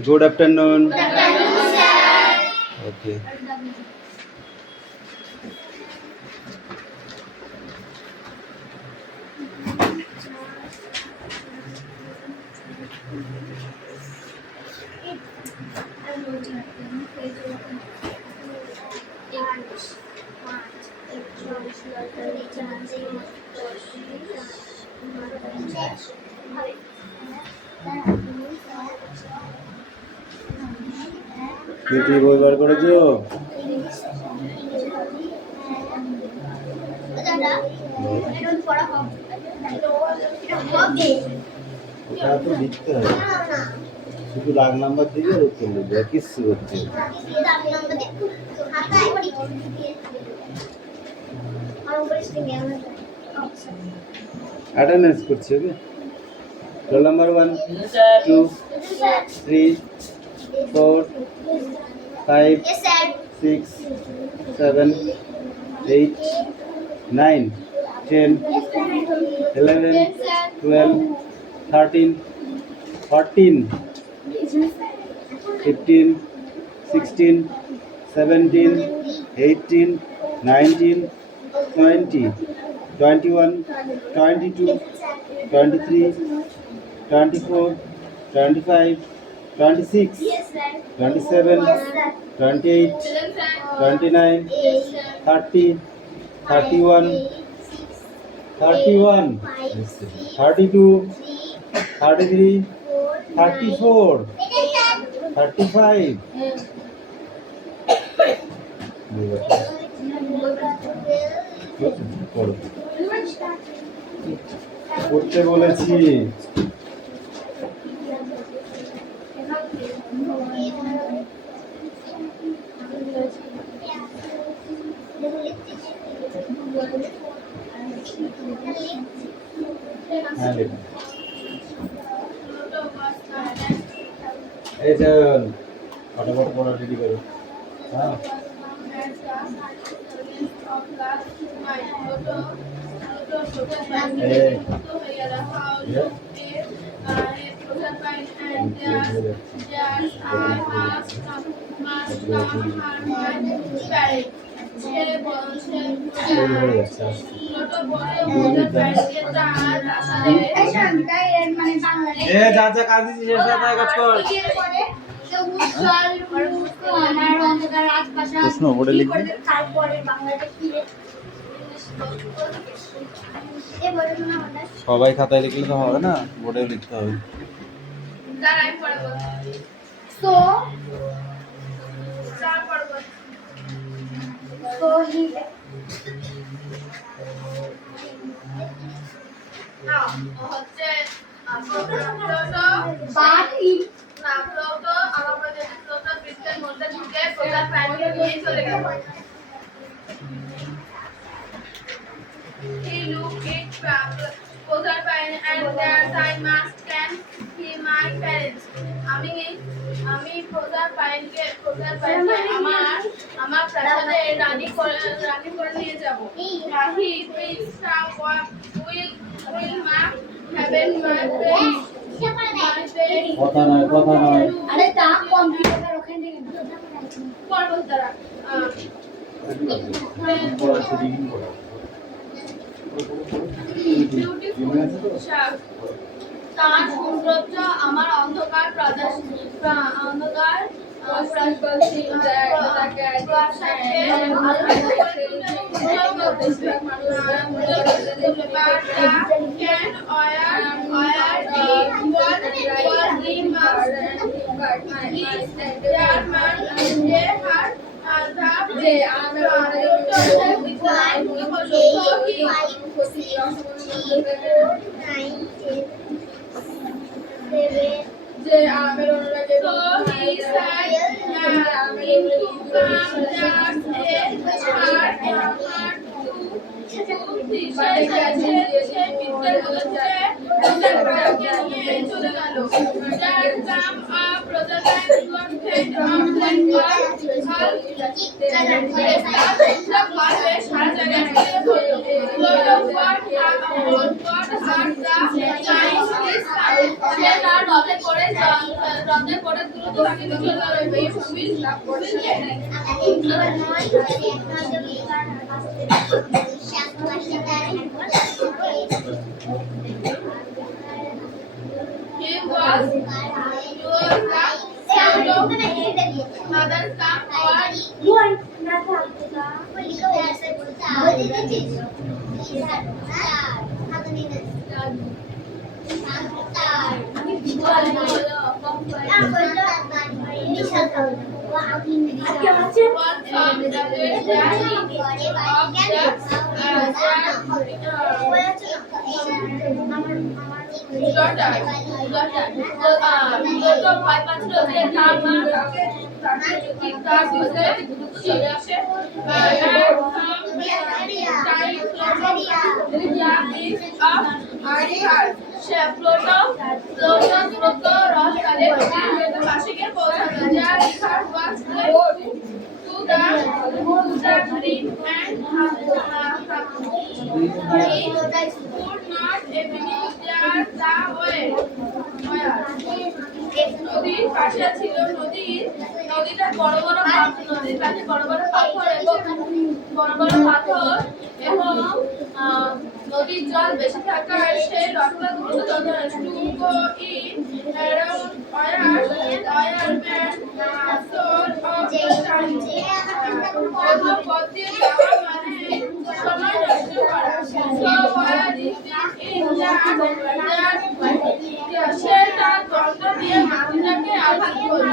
Good afternoon. Good afternoon, sir. Okay. কি বই বার করেছো? ওটা তো লিখতে হবে, শুধু রাগ নাম্বার দিলে উত্তর লিখবে, কিচ্ছু করতে হবে। অ্যাটেন্ডেন্স করছি। ওকে, রোল নাম্বার 1 2 3 4 5 6 7 8 9 10 11 12 13 14 15 16 17 18 19 20 21 22 23 24 25 26 27 28 29 30 31 32 33 34 35 করতে বলেছি। এই যে ফটাফট পড়া রেডি করো। হ্যাঁ, যা যা কাজ দিচ্ছি কাজ কর। প্রশ্ন বোর্ডে লিখবি। সবাই খাতায় লিখলে তো হবে না, বোর্ডেও লিখতে হবে। He looked it Poser Pine and there's I must can he my parents. আমি Poser Pine কে আমার প্রাসাদে রানী করে নিয়ে যাব। He thinks will mark heaven my face. কথা নয়। আরে তা কম্পিউটার ওখানে থেকে পড় তারা তার সৌন্দর্য আমার অন্ধকার যে আমের অনুরাগে রথে করে He was the sound of mother's come or was from the great daddy daughter ভয় পাচ্ছিল যে তার মা তাকে তার বিরুদ্ধে চলে আসে সে প্লোটো রথকালে পাশে গিয়ে পৌঁছালো যা river was to the green and he could not believe that the way নদীর পাশে ছিল নদীটা বড় বড় নদীর পাশে বড় বড় পাথর এবং নদীর জল বেশি থাকায় সেই রথটা দ্রুত চলতে টুকো ইন অ্যারাউন্ড পথ দিয়ে যাওয়া মানে সময় নষ্ট করা সে তার দণ্ড দিয়ে মাটিটাকে আঘাত করল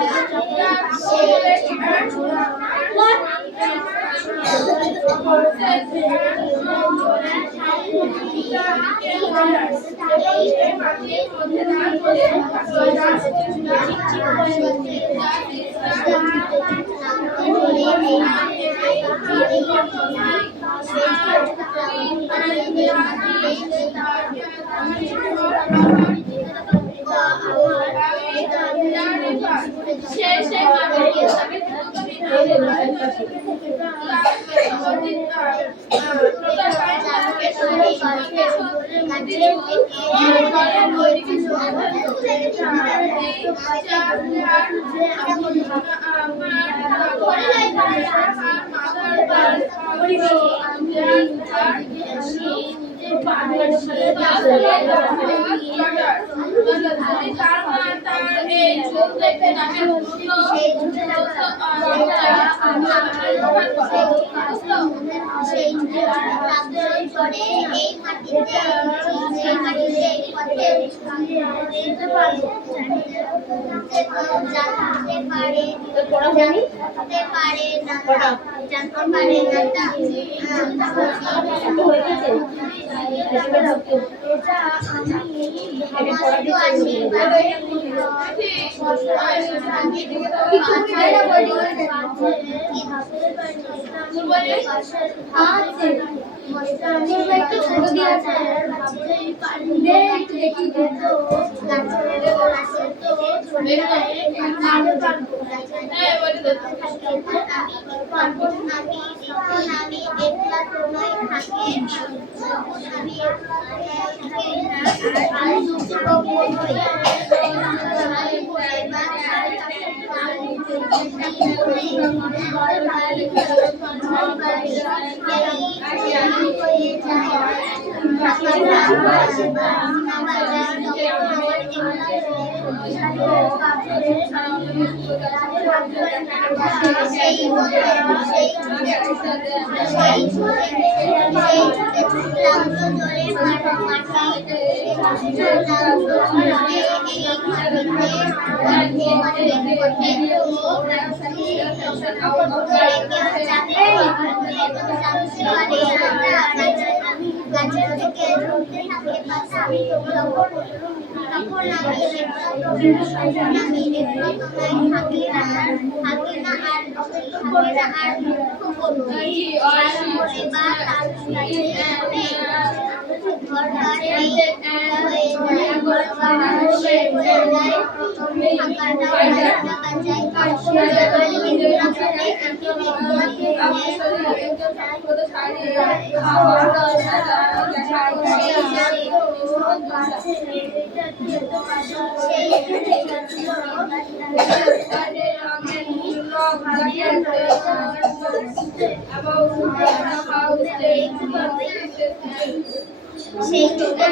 সেই যুগে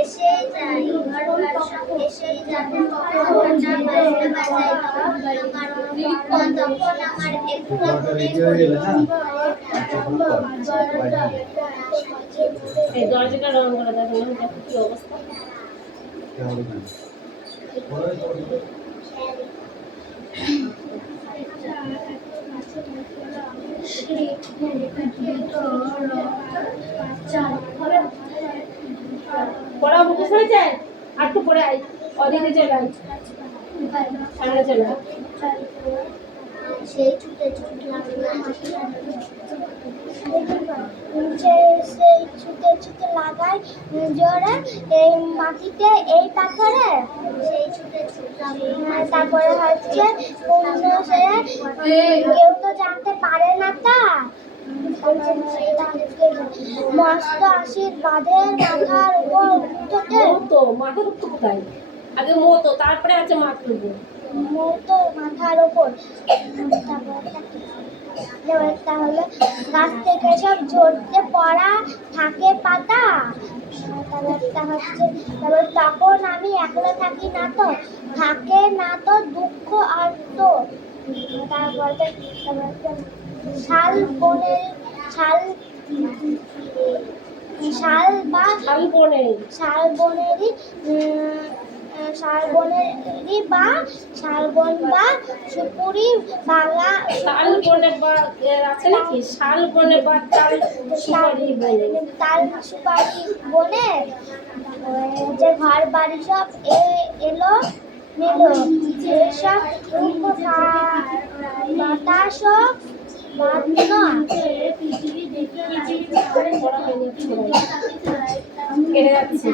এসে যাই এসেই যাবে তখন আমার একটু এই দরজাটা রং করে দেখো দেখো কি অবস্থা। পড়া মুখে হয়েছে আর তো পড়ে আই অদিকে চলে আই সামনে চলে আয়। সেই ছুটে ছুটলাম সেই ছুটে লাগাই জোরে এই মাটিতে এই পাথরে সেই ছুটে ছুটলাম। তারপরে হচ্ছে কেউ তো জানতে পারে না তা মস্ত আশীর্বাদের মাথার উপর উঠেছে। তো মাথার উপর কোথায় আগে মতো তারপরে আছে মাথার উপর মতো মাথার উপর তাহলে গাছ থেকে সব ঝরতে পড়া থাকে পাতা। তারপর তখন আমি একলা থাকি না তো থাকে না তো দুঃখ আর তো তারপরে শাল বনের শাল শাল বা শালবনেরই বা শালবন বা সুপুরি বাগা শালবনের বা আছে নাকি শালবনে বা তাল সুপারি বনে তাল সুপারি বনে যে ঘর বাড়ি সব এলো মেলো এসব বাতাসও বাঁধল পড়া হয়নি কেটে যাচ্ছে।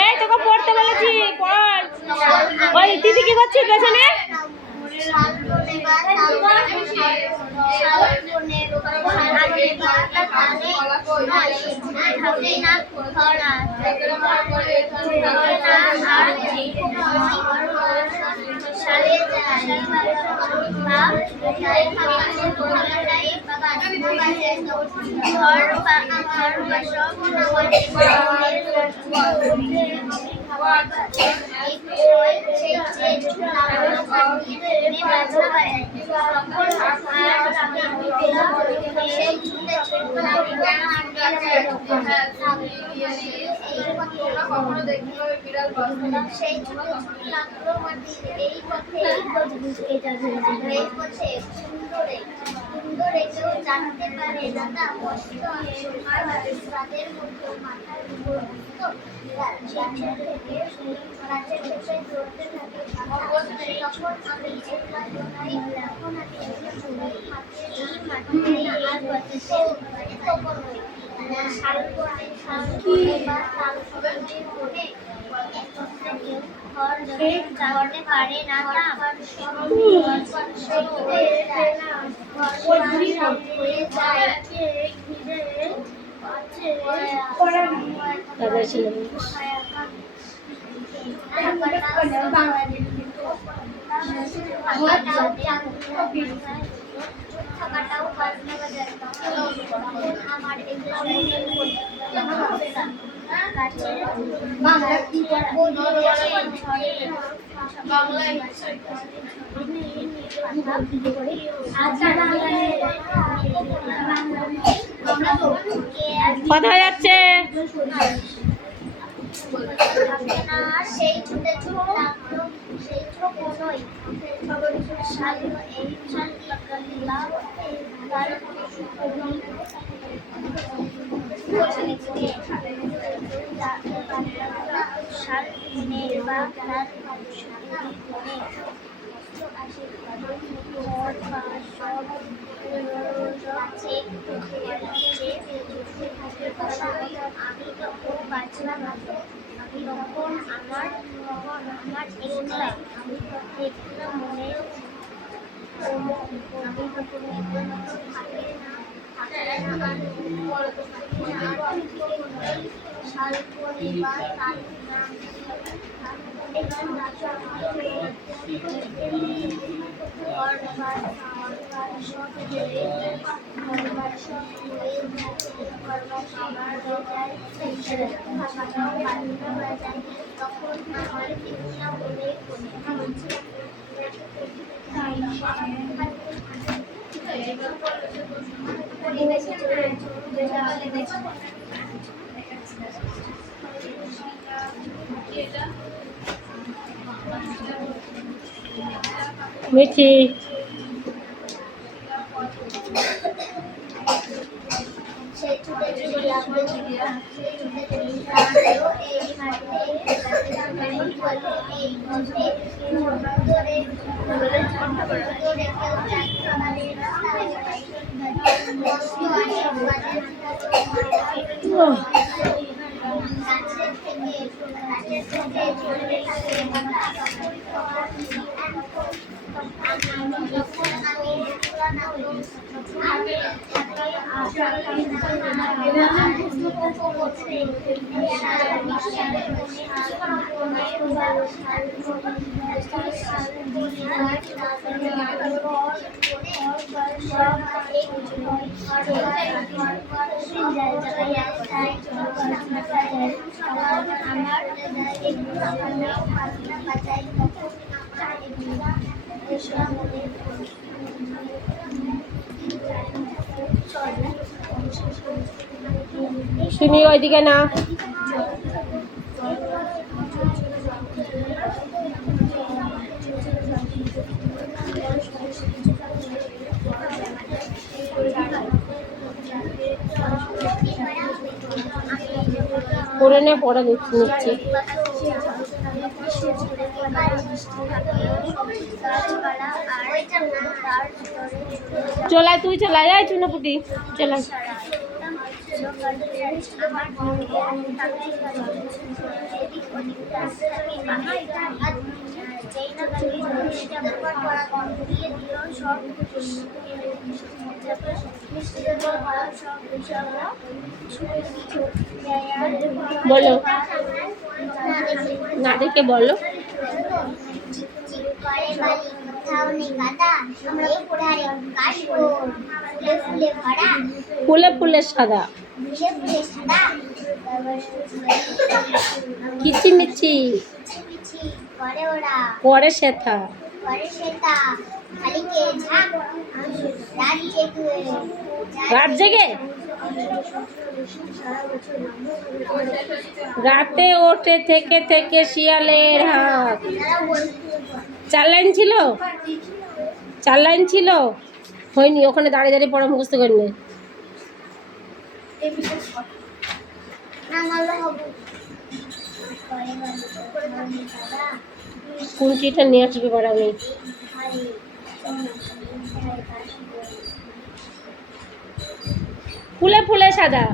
এই তোকে পড়তে বলেছি পড়। ওই দিদি কি করছিস পেছনে? শালে কখনো দেখতে পাবে বিড়াল বাচ্চা সেই ছোট ছোট লাগলো মাটির এই পথে সুন্দরে সুন্দরে কেউ জানতে পারে দাদা কষ্ট তাদের মতো মাথার উপর গাছের থেকে চলতে থাকে তখন আমি একলা জোনাই এখন আমি মাটির আর বাতাসে শাল করে বা শাল করে মনে ঘর যাওয়াতে পারে না দাদা ছিল থাকাটাও আমার কোথায় যাচ্ছে? সেই ছুটে ছুটে লাগলো সেই ছোট নই শাল এই শাল লাগালাম তার শাল মনের বা তার আমি তখন বাঁচলাম আমি তখন আমার একলা আমি একলা মনে আমি তখন একলা থাকে না শাল করে বা তার নাম তখন আমার ইচ্ছা বলে মিঠি সেই ছুটে ছুটে লাগলো সেই ছুটে ছুটে লাগলো এই মাঠে এই পথে ধরে কেউ জানতে পারে না কষ্ট গাছের থেকে চলতে থাকে যখন আমি পুরানা তুমি ওইদিকে না পড়ে নে পড়া নিচ্ছি চলাই তুই চলাই যাই চুনাপুটি চলাই বলো না দেখে বলো কোথাও নেই কাদা এই ধারে কাশবন ফুলে ফুলে ভরা ফুলে ফুলে সাদা ফুলে ফুলে সাদা কিচিমিচি কিচিমিচি করে ওরা পরে সেথা করে সেটা খালিকে ঝাঁক রাত জেগে রাত জেগে রাতে ওঠে থেকে থেকে শিয়ালের হাত। 4 লাইন ছিল, 4 লাইন ছিল, হয়নি। ওখানে দাঁড়িয়ে দাঁড়িয়ে পড়া মুখস্থ করে নে। না ভালো হবে কুঞ্চিটা নিয়ে আসবে পড়া নেই। ফুলে ফুলে সাদা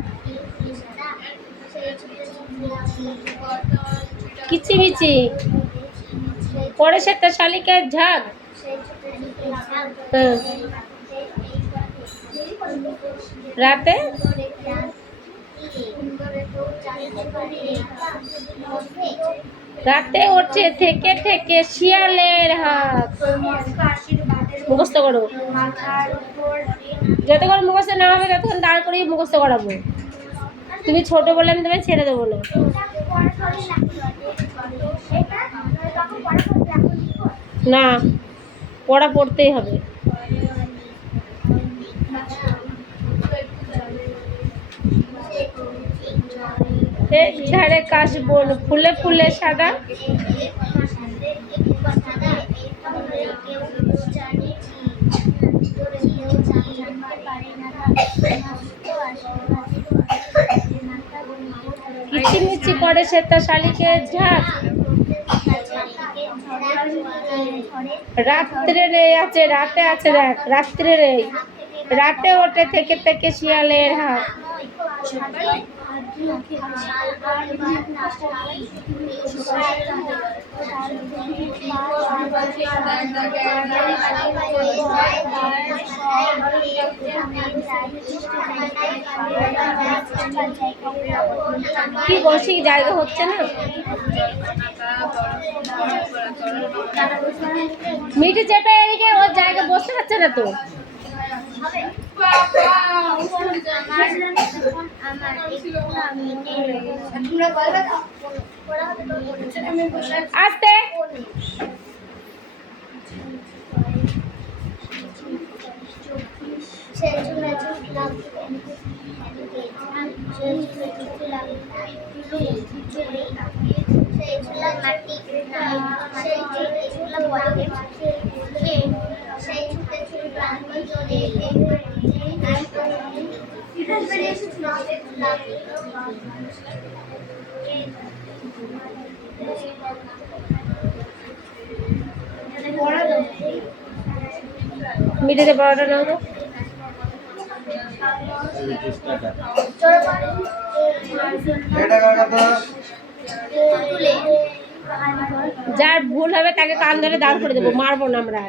কিচিমিচি পরে সেটা শালিকের ঝাঁক। হ্যাঁ। রাতে রাতে ওঠে থেকে থেকে শিয়ালের হাত। মুখস্থ করো, যতক্ষণ মুখস্থ না হবে ততক্ষণ দাঁড় করিয়ে মুখস্থ করাবো। তুমি ছোট বলে আমি তোমায় ছেড়ে দেবো না। না, পড়া পড়তেই হবে। এক ঝাড়ে কাশবন ফুলে ফুলে সাদা কিচিমিচি করে সেটা শালিকের ঝাঁক। রাত্রে রে আছে, রাতে আছে, দেখ রাত্রে রে। রাতে ওঠে থেকে থেকে শিয়ালের হাত। কি বসি জায়গা হচ্ছে না। মিটি চেপে এদিকে ওর জায়গা বসতে পারছে না তো। আস্তে মিটিতে পড়াটা নাও তো। যার ভুল হবে তাকে কান ধরে দাঁড় করে দেবো, মারবো না আমরা।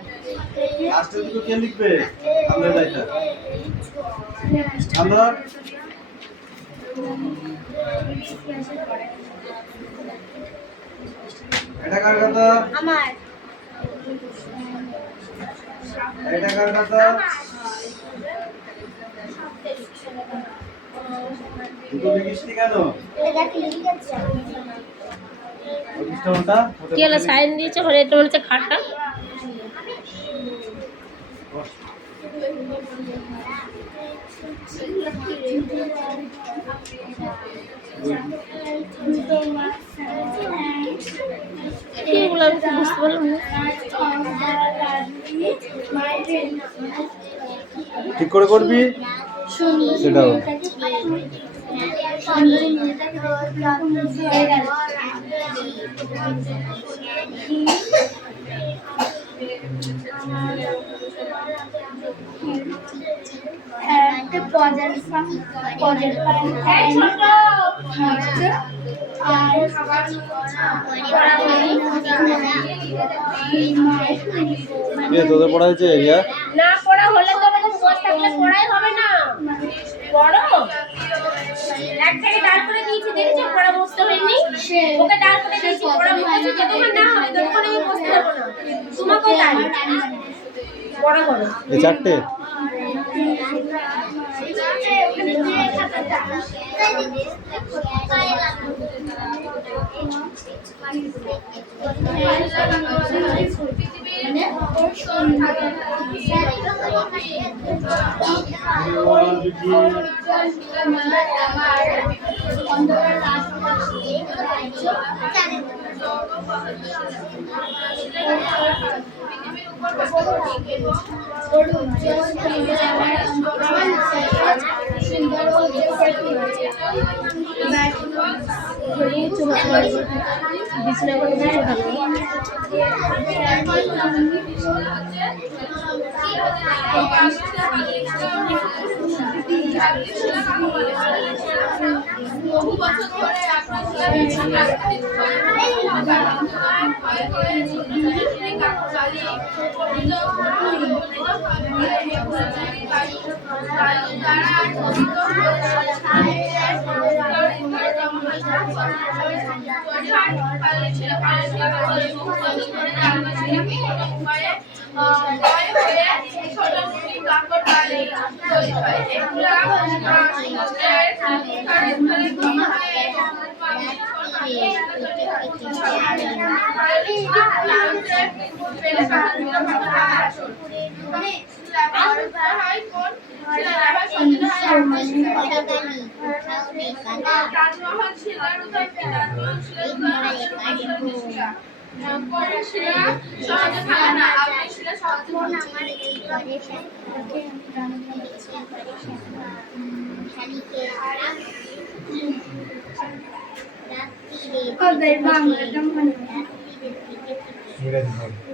এটা কার কথা? আমার এটা কার কথা? দুটো লিখিসনি কেন? এটা কি লিখেছে? পরিষ্কারটা কি হলো সাইন দিয়েছে ওখানে? এটা হচ্ছে খাটটা। এগুলো আমি তো বুঝতে পারলাম না। ঠিক করে করবি সেটাও। তোদের পড়া হয়েছে রিয়া? না পড়া হলে তো এরকম বসে থাকলে পড়াই হবে না। পড়ো এক থেকে দাঁড় করে দিয়েছি দেখেছো পড়া বসতে হয়নি ওকে দাঁড় করে দিয়েছি পড়া বসতে যতক্ষণ না হবে ততক্ষণ আমি বসতে পারবো না তোমাকেও তাই পড়া করো এই চারটে বিছনা করে দিয়ে ভালো বহু বছর ধরে আপনার তাজমহল শিলার উদয় শিলা সহজে থাকে না আপনি শিলা সহজে আমার এই ঘরে বাংলাটা মনে হয় রাত্রি